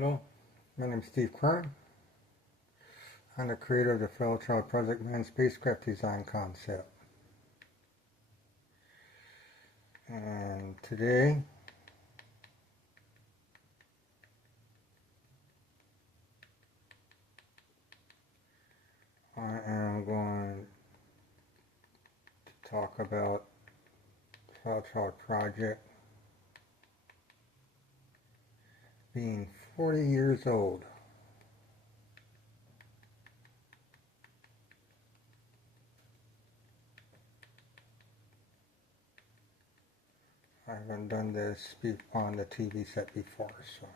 Hello, my name is Steve Kern. I'm the creator of the Fellow Child Project Man Spacecraft Design Concept. And today, I am going to talk about the Fellow Child Project being 40 years old. I haven't done this on the TV set before, so.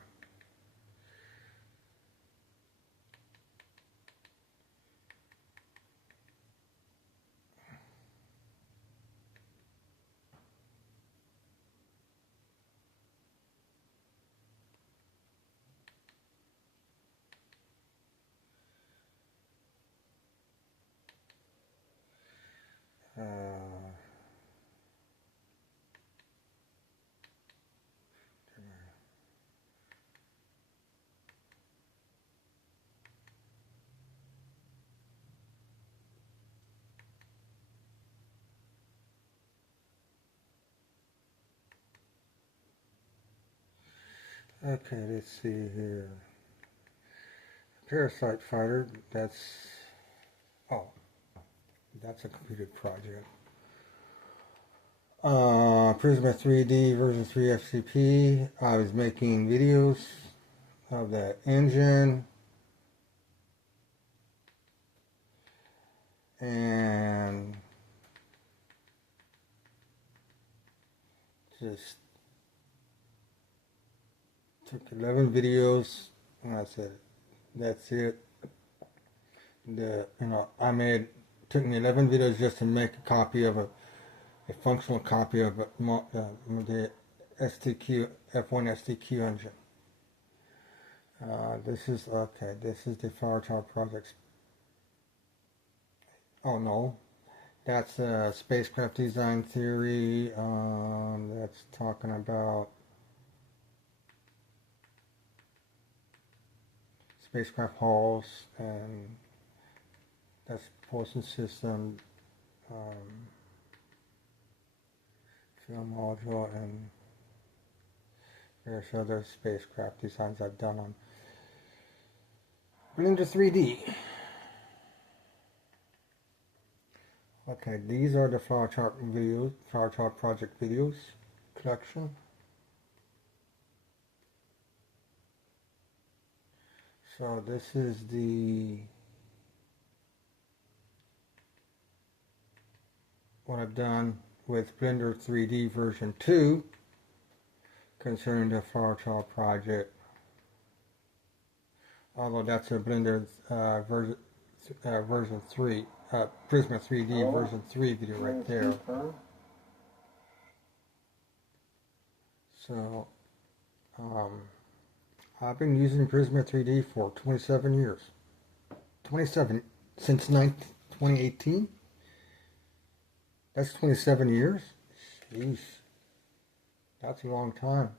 Uh, okay, let's see here. Parasite Fighter, that's a completed project. Prisma 3D version 3 FCP. I was making videos of that engine and just took 11 videos and I said that's it. Took me 11 videos just to make a copy of a functional copy of the STQ F1 STQ engine. This is the Firechild Project. Oh no, that's Spacecraft Design Theory. That's talking about spacecraft hulls, and that's propulsion system, film module, and various other spacecraft designs I've done on Blender 3D. Okay, these are the Flower Chart Project videos collection. So this is what I've done with Blender 3D version 2 concerning the Flower Child project. Although that's a Blender version 3, Prisma 3D version 3 video right there. So, I've been using Prisma 3D for 27 years. 27 since 2018. That's 27 years. Jeez, that's a long time.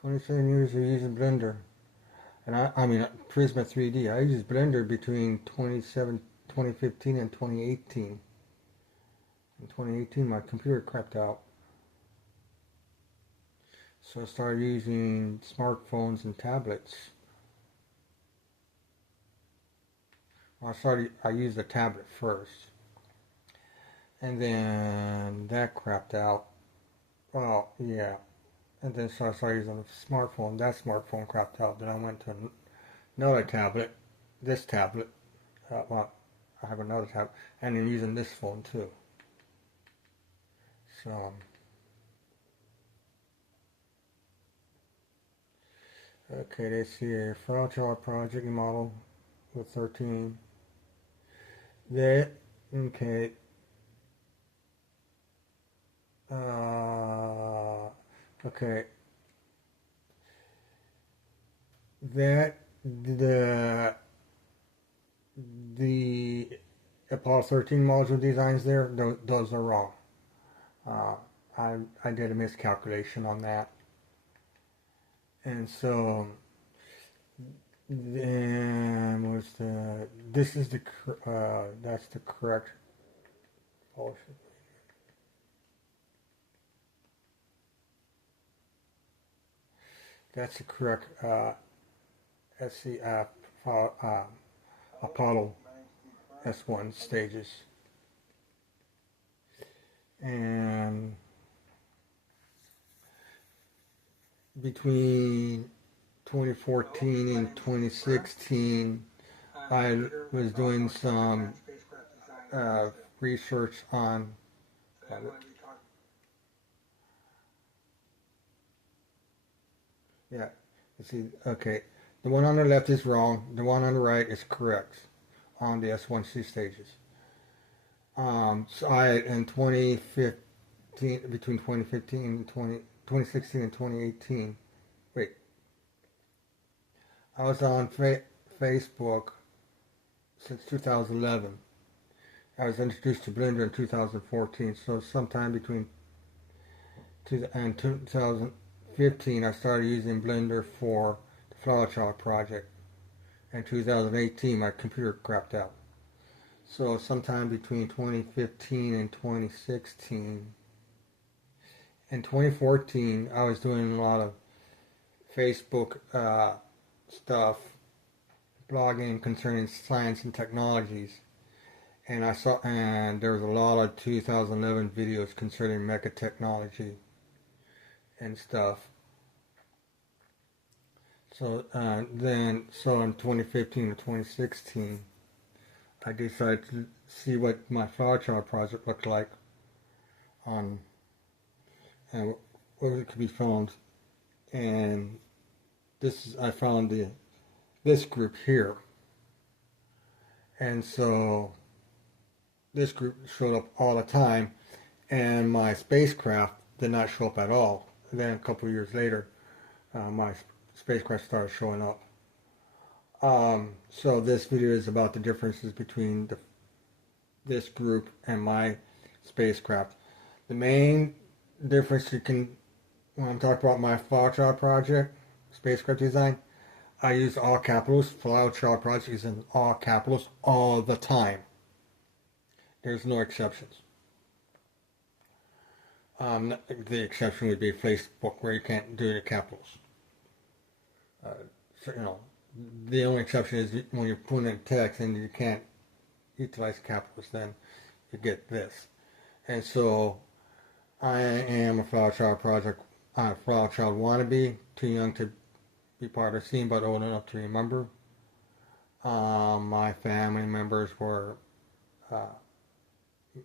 27 years of using Blender. And I mean Prisma 3D. I used Blender between 2015 and 2018. In 2018 my computer crapped out. So I started using smartphones and tablets. I used the tablet first. And then that crapped out. Well, yeah. And then so I started using a smartphone. That smartphone crapped out. Then I went to another tablet. This tablet. Well, I have another tablet. And then using this phone too. So, okay, let's see a Firechild project model with 13. That, okay. Okay. That the Apollo 13 module designs there, those are wrong. I did a miscalculation on that, and so then was the this is the that's the correct policy. That's the correct SCF Apollo S1 stages, and between 2014 and 2016, I was doing some research on. Yeah, you see, okay, the one on the left is wrong. The one on the right is correct on the S1C stages. So I in 2015, between 2015 and 2016 and 2018. Wait, I was on Facebook since 2011. I was introduced to Blender in 2014, so sometime between 2015 I started using Blender for the Flower Child project. In 2018 my computer crapped out. So sometime between 2015 and 2016. In 2014 I was doing a lot of Facebook stuff, blogging concerning science and technologies, and there was a lot of 2011 videos concerning mecha technology and stuff. So so in 2015 to 2016, I decided to see what my Flower Child project looked like on and where it could be found, and I found this group here, and so this group showed up all the time, and my spacecraft did not show up at all. And then a couple of years later, my spacecraft started showing up. So this video is about the differences between this group and my spacecraft. The main difference when I'm talking about my Flower Child project, Spacecraft Design, I use all capitals. Flower Child project is in all capitals all the time. There's no exceptions. The exception would be Facebook, where you can't do the capitals. So, the only exception is when you're putting in text and you can't utilize capitals, then you get this. And so I am a Flower Child project, Flower Child wannabe, too young to be part of the scene, but old enough to remember. My family members were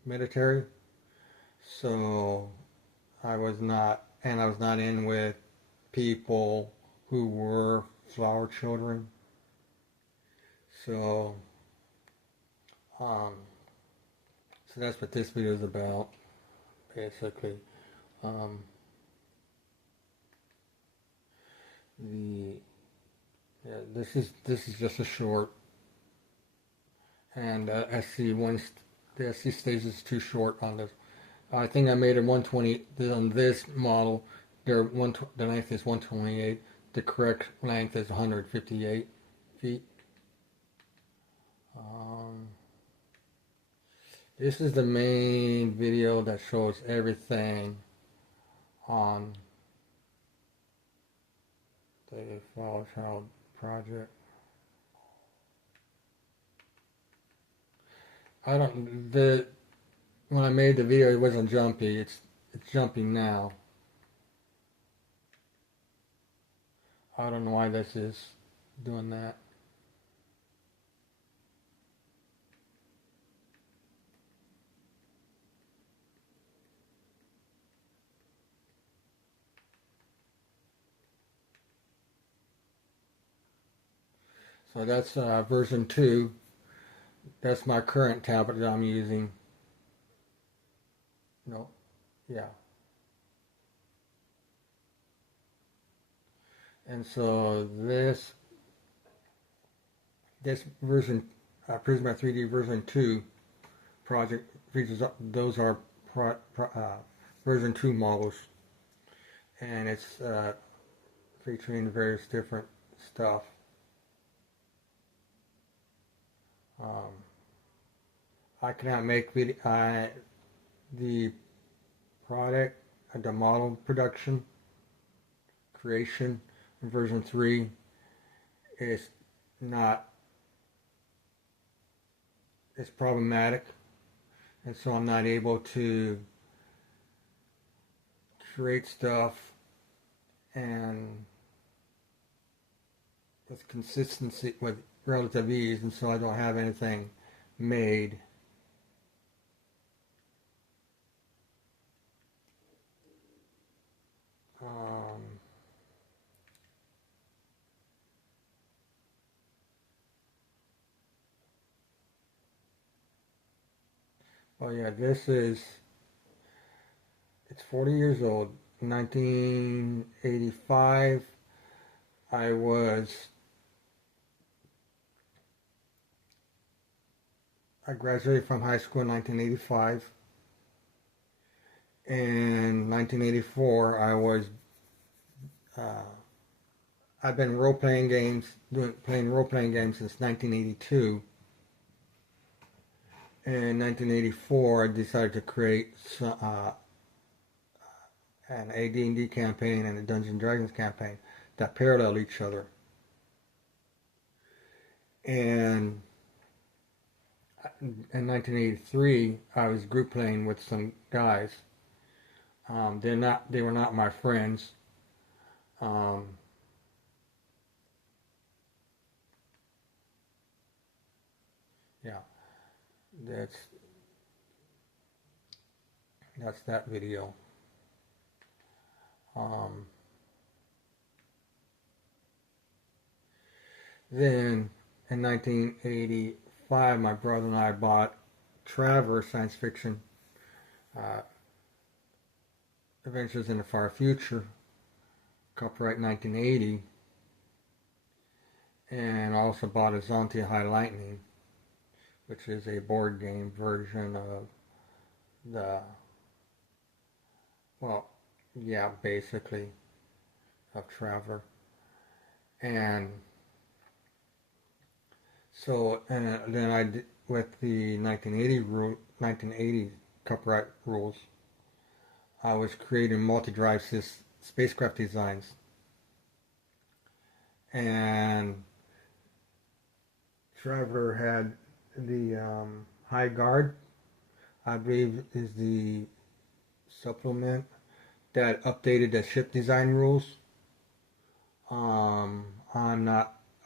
military, so I was not in with people who were flower children. So so that's what this video is about, basically. This is just a short, and the SC stage is too short on this. I think I made it 120 on this model. The length is 128. The correct length is 158 feet. This is the main video that shows everything on the Flower Child project. When I made the video, it wasn't jumpy. It's jumping now. I don't know why this is doing that. So that's version 2. That's my current tablet that I'm using. No, yeah. And so this version, Prisma 3D version 2 project features, those are version 2 models, and it's featuring various different stuff. I cannot make the product, the model production, creation in version 3 is not, it's problematic, and so I'm not able to create stuff and with consistency, with relative ease, and so I don't have anything made. Oh yeah, it's 40 years old. 1985, I graduated from high school in 1985. In 1984, I've been role-playing games, playing role-playing games since 1982. In 1984, I decided to create an AD&D campaign and a Dungeons & Dragons campaign that parallel each other. And in 1983, I was group playing with some guys. They were not my friends. Yeah, that's that video. Then in 1985, my brother and I bought Traverse science fiction Adventures in the Far Future, copyright 1980, and also bought Azantia High Lightning, which is a board game version of basically of Traverse. And so, and then I did, with the 1980 copyright rules, I was creating multi-drive spacecraft designs, and Traveler had the High Guard, I believe, is the supplement that updated the ship design rules. I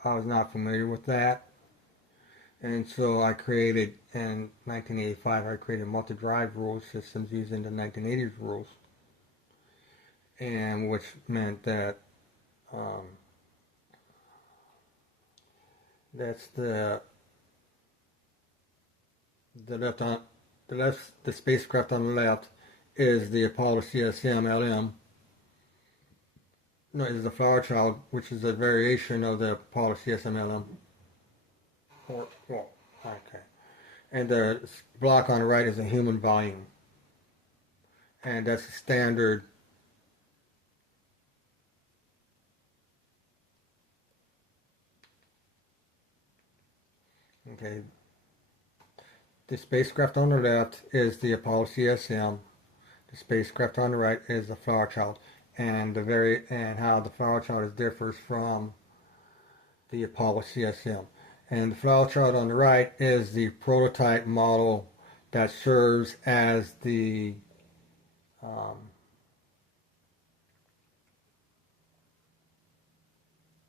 was not familiar with that. And so I created, in 1985, I created multi-drive rule systems using the 1980s rules. And which meant that that's the spacecraft on the left is the Apollo CSM LM. No, is the Flower Child, which is a variation of the Apollo CSM LM. Okay. And the block on the right is a human volume. And that's a standard. Okay. The spacecraft on the left is the Apollo CSM. The spacecraft on the right is the Flower Child. And how the Flower Child differs from the Apollo CSM. And the Flower Child on the right is the prototype model that serves as the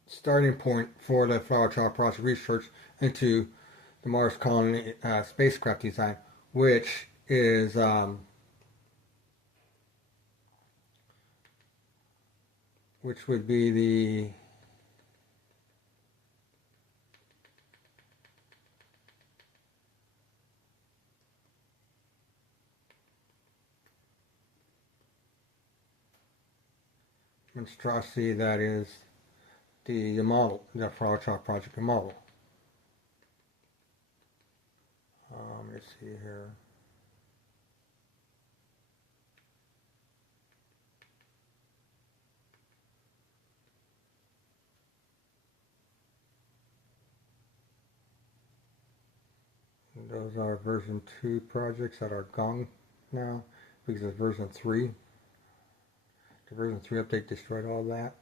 starting point for the Flower Child project research into the Mars colony spacecraft design, which is which would be the monstrosity that is the model, the Flower Child project model. Let's see here. Those are version 2 projects that are gone now because of version 3. The version 3 update destroyed all that.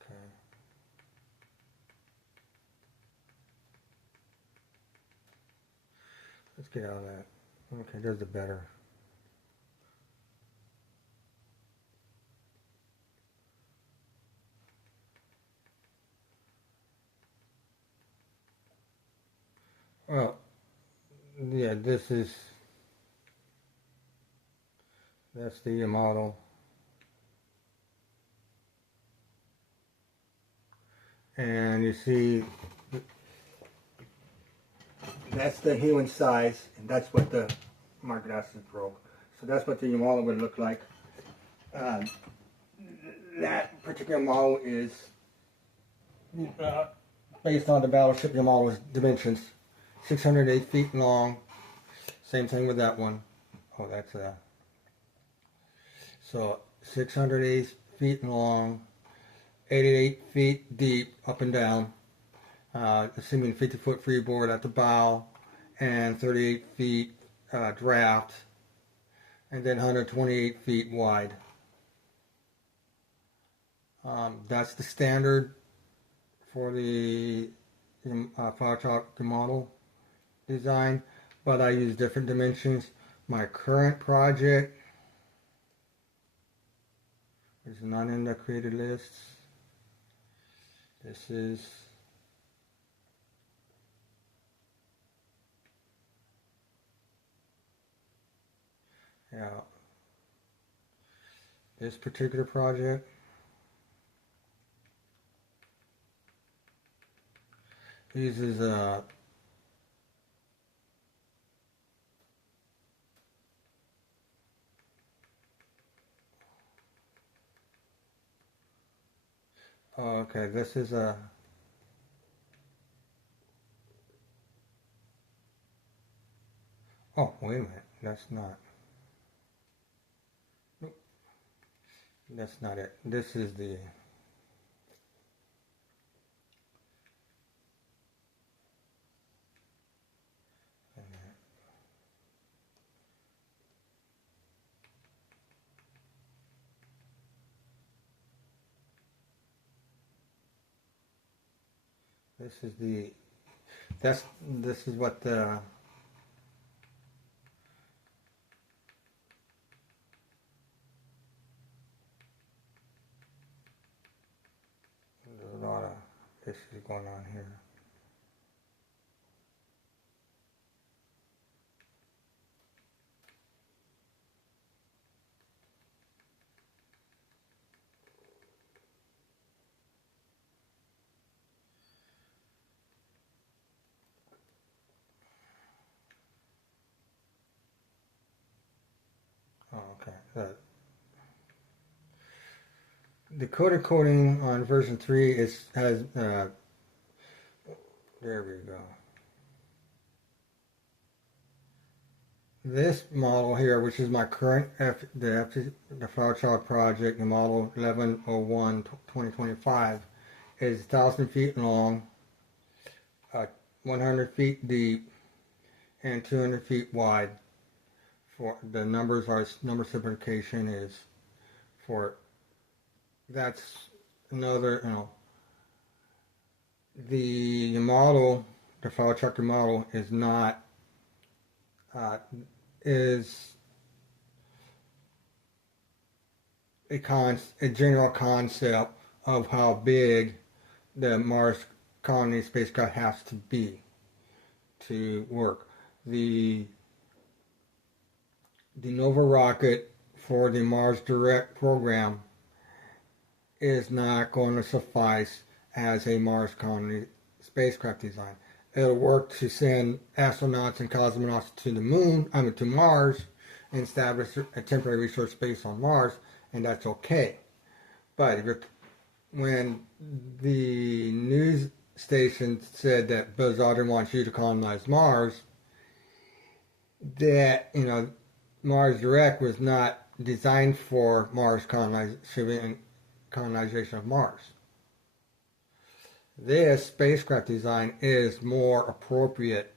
Okay. Let's get out of that. Okay, there's the better. Well, yeah, that's the model. And you see, that's the human size, and that's what my glasses broke. So that's what the model would look like. That particular model is based on the battleship Yamato's dimensions. 608 feet long. Same thing with that one. Oh, that's so 608 feet long, 88 feet deep up and down, assuming 50-foot freeboard at the bow, and 38 feet draft, and then 128 feet wide. That's the standard for the file chalk model design, but I use different dimensions. My current project is not in the created lists. This is this particular project uses okay, this is a oh, wait a minute, that's not it. This is the this is what the there's a lot of issues going on here. Oh, okay. The color coding on version 3 has there we go. This model here, which is my current the file chalk project, the model 1101-2025, is 1,000 feet long, 100 feet deep, and 200 feet wide. For the numbers, our number simplification is for that's another, the model, the file chalk model is not is a general concept of how big the Mars colony spacecraft has to be to work. The Nova rocket for the Mars Direct program is not going to suffice as a Mars colony spacecraft design. It'll work to send astronauts and cosmonauts to the moon, to Mars, and establish a temporary research base on Mars, and that's okay. But when the news station said that Buzz Aldrin wants you to colonize Mars, that, Mars Direct was not designed for civilian colonization of Mars. This spacecraft design is more appropriate.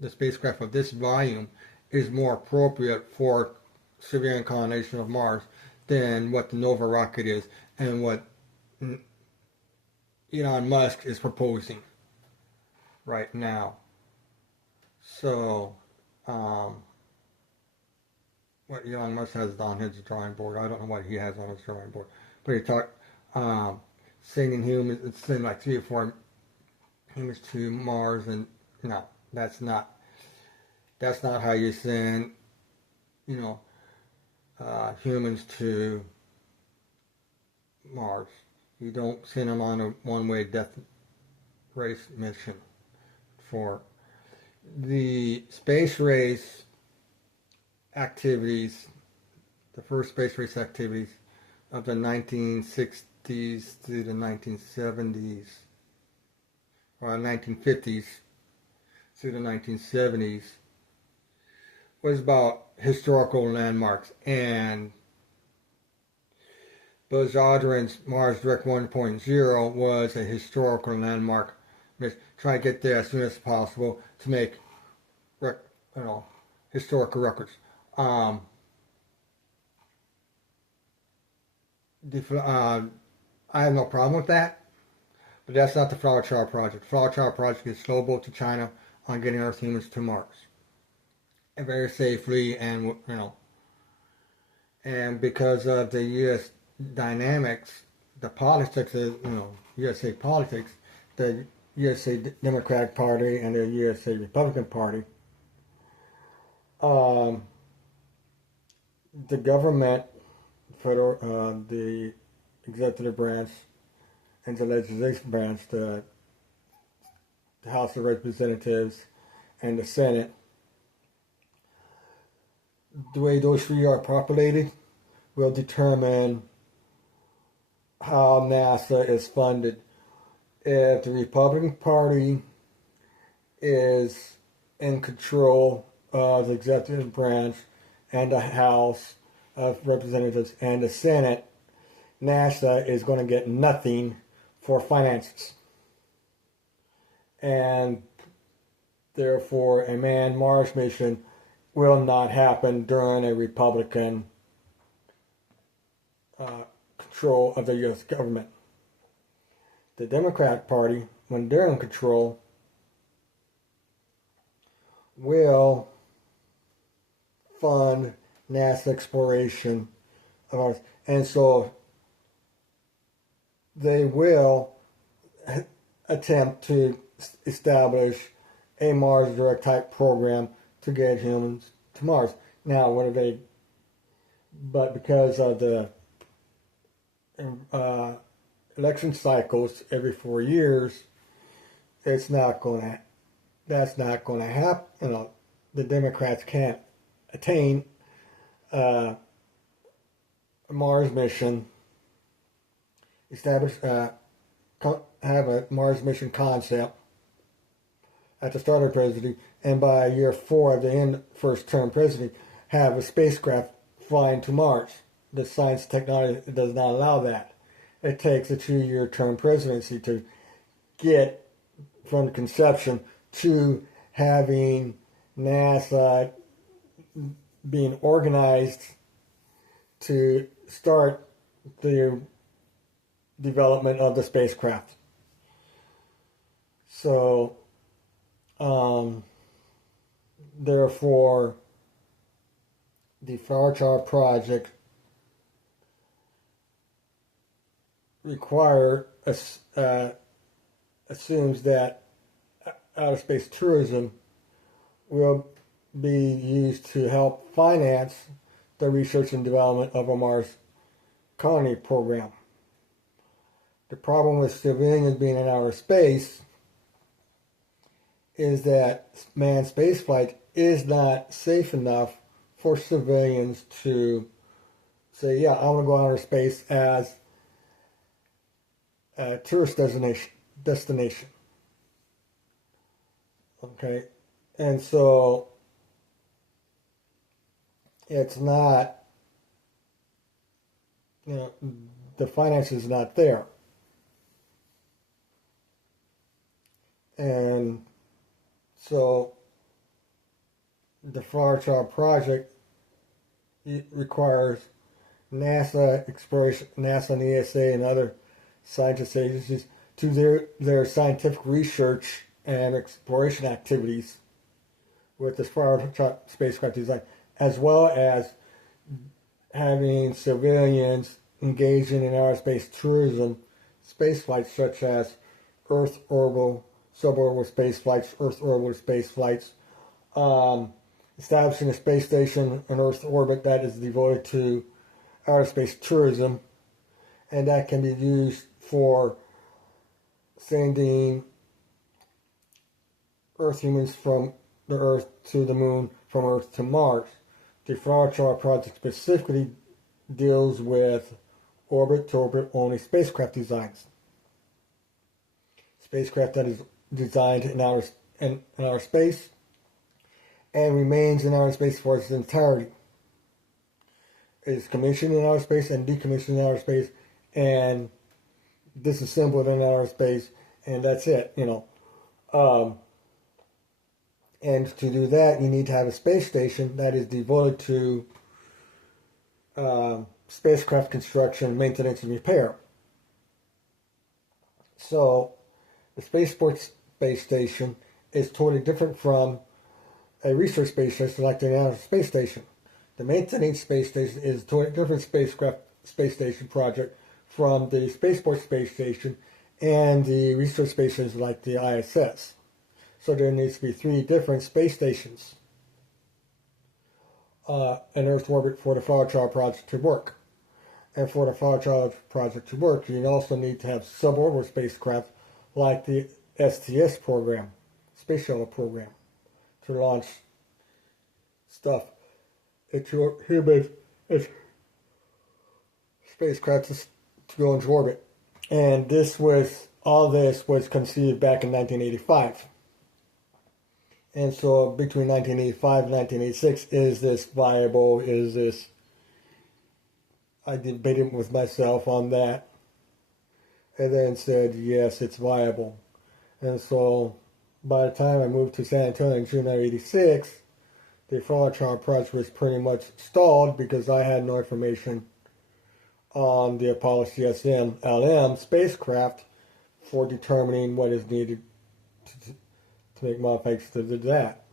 The spacecraft of this volume is more appropriate for civilian colonization of Mars than what the Nova rocket is and what Elon Musk is proposing right now. So, what Elon Musk has on his drawing board, I don't know what he has on his drawing board, but he talked sending humans, sending like 3 or 4 humans to Mars, and no, that's not how you send, humans to Mars. You don't send them on a one-way death race mission. For the space race activities, the first space race activities of the 1960s through the 1970s, or 1950s through the 1970s, was about historical landmarks. And Buzz Aldrin's Mars Direct 1.0 was a historical landmark. Try to get there as soon as possible to make, historical records. I have no problem with that, but that's not the Flower Child Project. Flower Child Project is global to China on getting Earth humans to Mars, and very safely, and and because of the U.S. dynamics, the politics of USA politics, the USA Democratic Party and the USA Republican Party, the government, the executive branch and the legislative branch, the House of Representatives and the Senate, the way those three are populated will determine how NASA is funded. If the Republican Party is in control of the executive branch and the House of Representatives and the Senate, NASA is going to get nothing for finances. And therefore, a manned Mars mission will not happen during a Republican control of the U.S. government. The Democratic Party, when they're in control, will fund NASA exploration of Mars. And so they will attempt to establish a Mars Direct type program to get humans to Mars. Now, but because of the election cycles every 4 years, that's not going to happen. The Democrats can't attain a Mars mission, have a Mars mission concept at the start of presidency, and by year 4 of the first term presidency, have a spacecraft flying to Mars. The science and technology does not allow that. It takes a 2-year term presidency to get from conception to having NASA being organized to start the development of the spacecraft. So, therefore, the Flower Child Project assumes that outer space tourism will be used to help finance the research and development of a Mars colony program. The problem with civilians being in outer space is that manned spaceflight is not safe enough for civilians to say, yeah, I want to go outer space as a tourist destination. Okay, and so it's not, you know, the finance is not there. And so the Flower Child project, it requires NASA, exploration, NASA and ESA and other scientist agencies to their scientific research and exploration activities with the Flower Child spacecraft design, as well as having civilians engaging in aerospace tourism, space flights such as Earth orbital, suborbital space flights, Earth orbital space flights, establishing a space station in Earth orbit that is devoted to aerospace tourism, and that can be used for sending Earth humans from the Earth to the Moon, from Earth to Mars. The Flower Child project specifically deals with orbit-to-orbit only spacecraft designs. Spacecraft that is designed in outer space and remains in outer space for its entirety. It is commissioned in outer space and decommissioned in outer space and disassembled in outer space, and that's it, you know. And to do that, you need to have a space station that is devoted to spacecraft construction, maintenance, and repair. So the Spaceport Space Station is totally different from a research space station like the International Space Station. The maintenance space station is a totally different spacecraft space station project from the Spaceport Space Station and the research stations like the ISS. So there needs to be 3 different space stations in Earth orbit for the Flower Child project to work. And for the Flower Child project to work, you also need to have suborbital spacecraft like the STS program, Space Shuttle program, to launch stuff into human spacecraft to go into orbit. And all this was conceived back in 1985. And so between 1985 and 1986, is this viable? I debated with myself on that. And then said, yes, it's viable. And so by the time I moved to San Antonio in June of 86, the Flower Child project was pretty much stalled because I had no information on the Apollo CSM LM spacecraft for determining what is needed to make modifications to do that.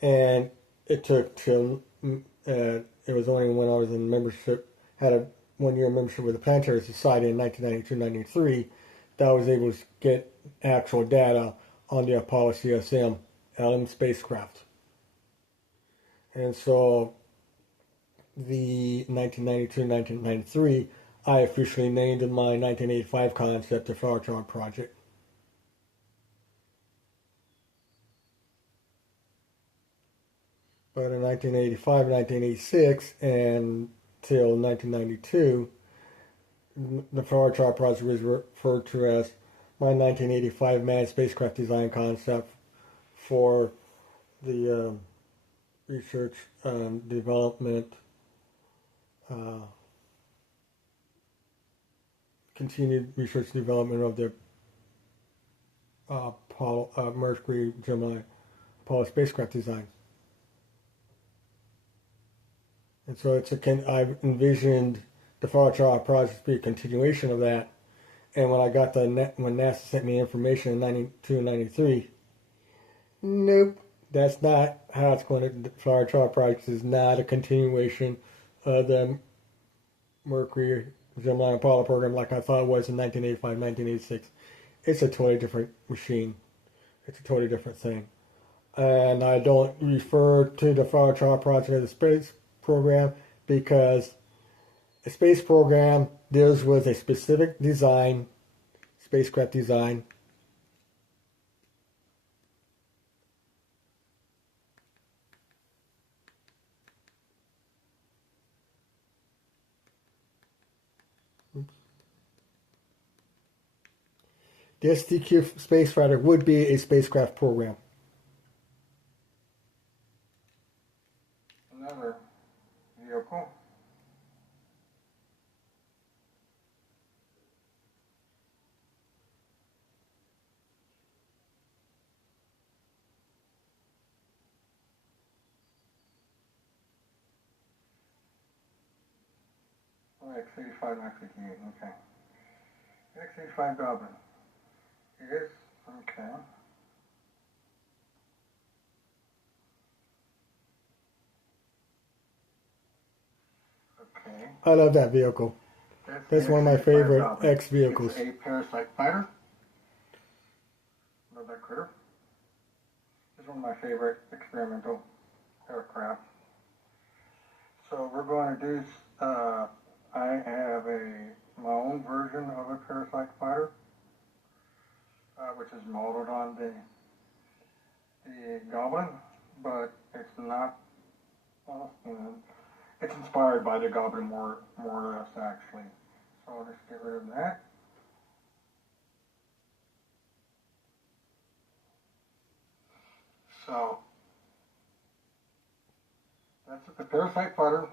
And it took till, it was only when I was in membership, had a 1-year membership with the Planetary Society in 1992-93, that I was able to get actual data on the Apollo CSM LM spacecraft. And so the 1992-1993, I officially named in my 1985 concept the Flower Child Project. But in 1985, 1986, and till 1992, the Flower Child Project was referred to as my 1985 manned spacecraft design concept for the research and development, continued research development of the MERCURY, GEMINI, Apollo spacecraft design. And so I've envisioned the Flower Child project to be a continuation of that. And when I got when NASA sent me information in 92 and 93, nope, that's not how it's going to. The Flower Child project is not a continuation of the MERCURY, GEMINI, Apollo program like I thought it was in 1985, 1986. It's a totally different machine. It's a totally different thing. And I don't refer to the Flower Child project as a space program because a space program deals with a specific design, spacecraft design. The STQ spacecraft would be a spacecraft program. Another vehicle. X-85 X-88, okay. X-85 Goblin. Yes, okay. Okay. I love that vehicle. That's one of my favorite X vehicles. It's a parasite fighter. Love that critter. It's one of my favorite experimental aircraft. So we're going to do, I have my own version of a parasite fighter, which is modeled on the Goblin, but it's not, it's inspired by the Goblin more or less actually. So let's get rid of that. So that's the parasite fighter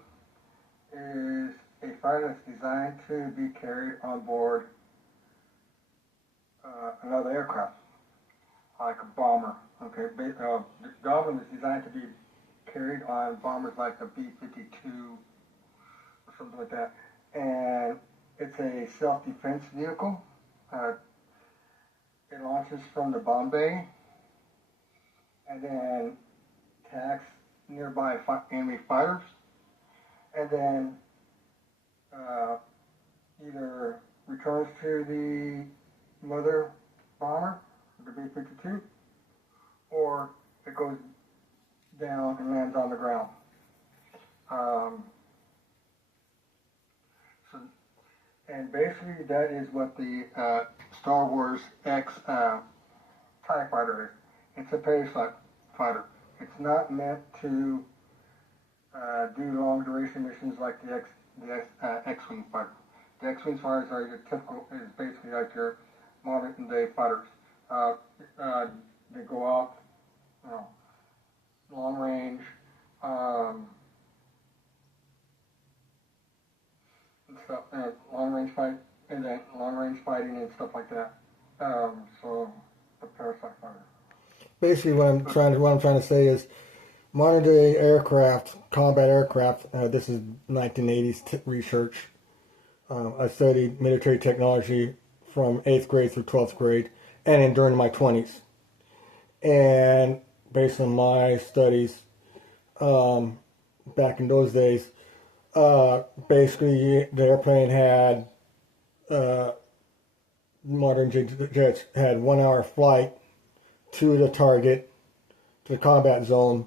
is a fighter that's designed to be carried on board another aircraft, like a bomber. Okay, the Goblin is designed to be carried on bombers like a B-52 or something like that, and it's a self-defense vehicle. It launches from the bomb bay and then attacks nearby enemy fighters, and then either returns to the mother bomber, the B-52, or it goes down and lands on the ground. And basically that is what the Star Wars X TIE fighter is. It's a parasite fighter. It's not meant to do long duration missions like the X-Wing fighter. The X-Wing fighters are your typical, is basically like your modern day fighters. They go out, long range, and stuff, long range fight, and then long range fighting and stuff like that. So the parasite fighter. Basically, what I'm trying to say is, modern day aircraft, combat aircraft. This is 1980s research. I studied military technology from 8th grade through 12th grade, and during my 20s. And based on my studies, back in those days, basically the airplane had modern jets had 1 hour flight to the target, to the combat zone,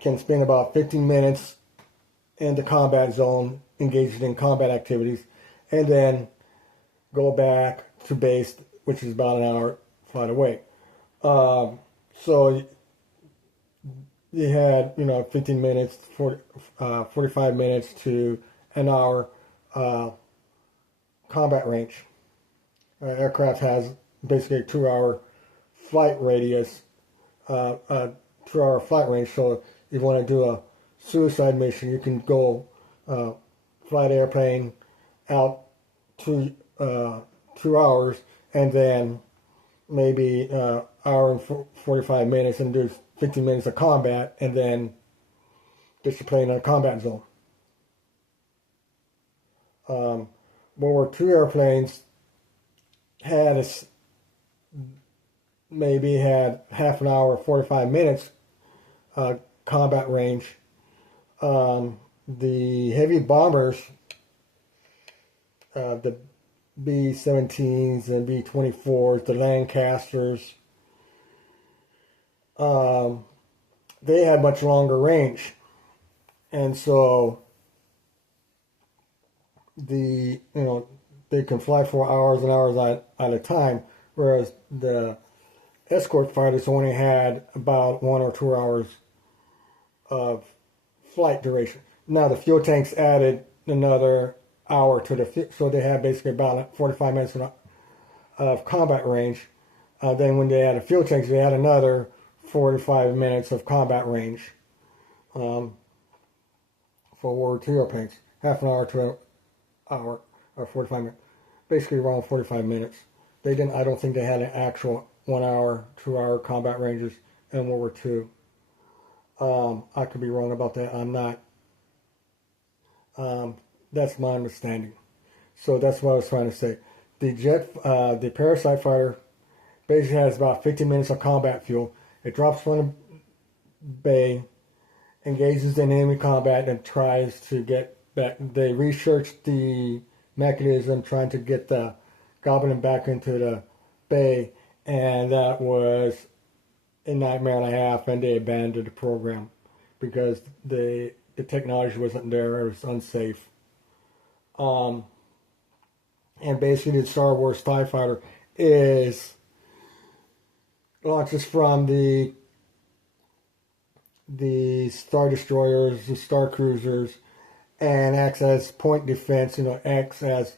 can spend about 15 minutes in the combat zone, engaged in combat activities, and then go back to base, which is about an hour flight away. So you had, 15 minutes, 45 minutes to an hour combat range. Aircraft has basically a 2-hour flight radius, 2-hour flight range. So if you want to do a suicide mission, you can go fly the airplane out to 2 hours, and then maybe hour and 45 minutes and do 15 minutes of combat, and then get your plane in a combat zone. World War II airplanes had maybe had half an hour, 45 minutes combat range. The heavy bombers, the B-17s and B-24s, the Lancasters, they had much longer range. And so they can fly for hours and hours at a time, whereas the escort fighters only had about 1 or 2 hours of flight duration. Now the fuel tanks added another hour to the, so they had basically about 45 minutes of combat range. Then when they added fuel tanks, they had another 45 minutes of combat range. for World War II airplanes. Half an hour to an hour or 45 minutes. Basically around 45 minutes. They didn't. I don't think they had an actual 1 hour, 2 hour combat ranges in World War II. I could be wrong about that. I'm not. That's my understanding. So that's what I was trying to say. The Parasite fighter basically has about 15 minutes of combat fuel. It drops from the bay, engages in enemy combat, and tries to get back. They researched the mechanism trying to get the Goblin back into the bay, and that was a nightmare and a half, and they abandoned the program because the technology wasn't there. It was unsafe. And basically the Star Wars TIE Fighter launches from the Star Destroyers, the Star Cruisers, and acts as point defense, acts as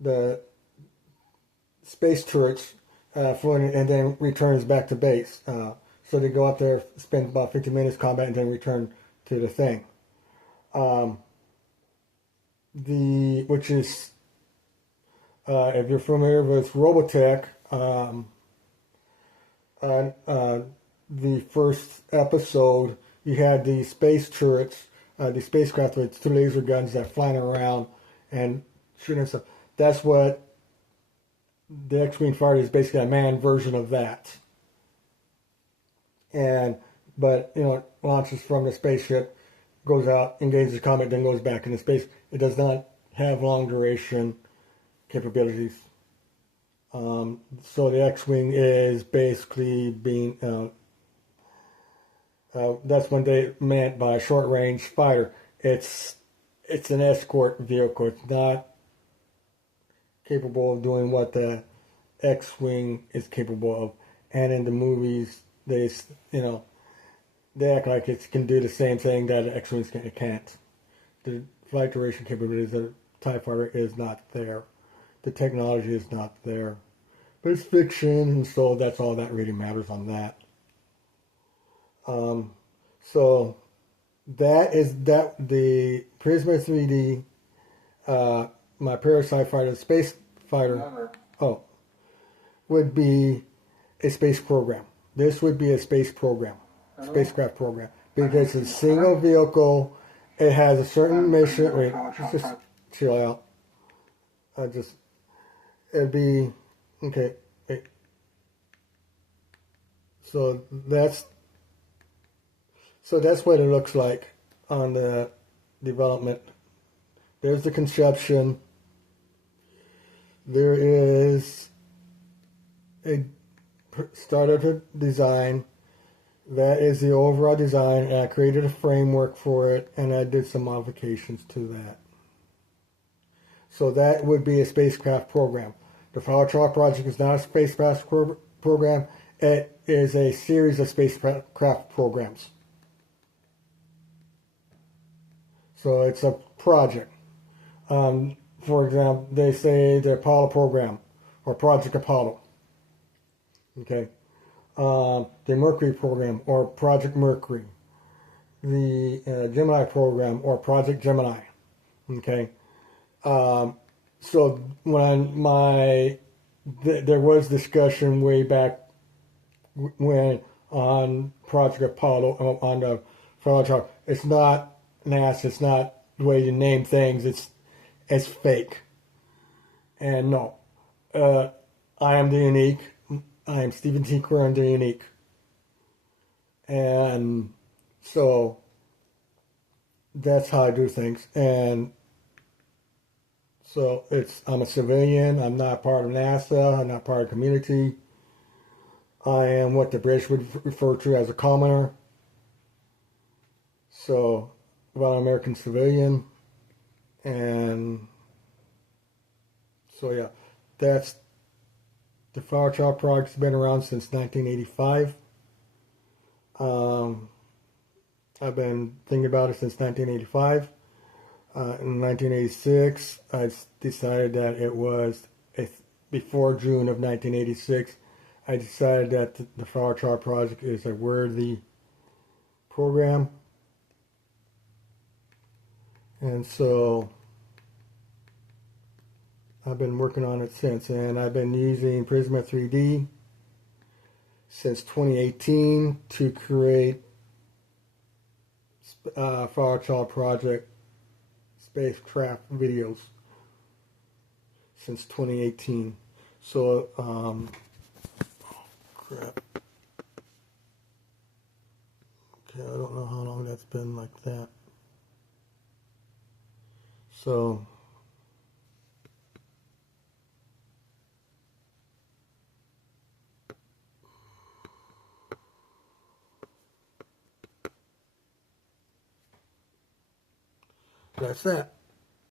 the space turrets, and then returns back to base. So they go up there, spend about 50 minutes combat, and then return to the thing. Which is, if you're familiar with Robotech, the first episode, you had the space turrets, the spacecraft with 2 laser guns that flying around and shooting stuff. That's what the X-Wing fighter is, basically a manned version of that. But it launches from the spaceship, goes out, engages the combat, then goes back into space. It does not have long duration capabilities. So the X-Wing is basically being, that's what they meant by short range fighter. It's an escort vehicle. It's not capable of doing what the X-Wing is capable of. And in the movies, they act like it can do the same thing that the X-Wings can't. The flight duration capabilities of the TIE Fighter is not there. The technology is not there. But it's fiction, and so that's all that really matters on that. So that is the Prisma 3D, my Parasite fighter, space fighter, would be a space program. This would be a space program, spacecraft program, because it's a single vehicle. It has a certain mission. Wait, just chill out. It'd be, okay, wait. So that's what it looks like on the development. There's the conception. There is a start of a design. That is the overall design, and I created a framework for it, and I did some modifications to that. So that would be a spacecraft program. The Flower Child project is not a spacecraft program. It is a series of spacecraft programs. So it's a project. For example, they say the Apollo program or Project Apollo. Okay. The Mercury program or Project Mercury. The Gemini program or Project Gemini. Okay. So when there was discussion way back when on Project Apollo on the Flower Child. It's not NASA. It's not the way you name things. It's fake. And no, I am the unique. I am Stephen T. Curran, the unique. And so that's how I do things. And so I'm a civilian. I'm not part of NASA. I'm not part of the community. I am what the British would refer to as a commoner. So, well, I'm an American civilian. And so, yeah, that's the Flower Child project's been around since 1985. I've been thinking about it since 1985. In 1986, I decided that it was before June of 1986. I decided that the Flower Child project is a worthy program, And so I've been working on it since, and I've been using Prisma 3D since 2018 to create for our child project spacecraft videos since 2018. So, crap. Okay, I don't know how long that's been like that. So, that's that.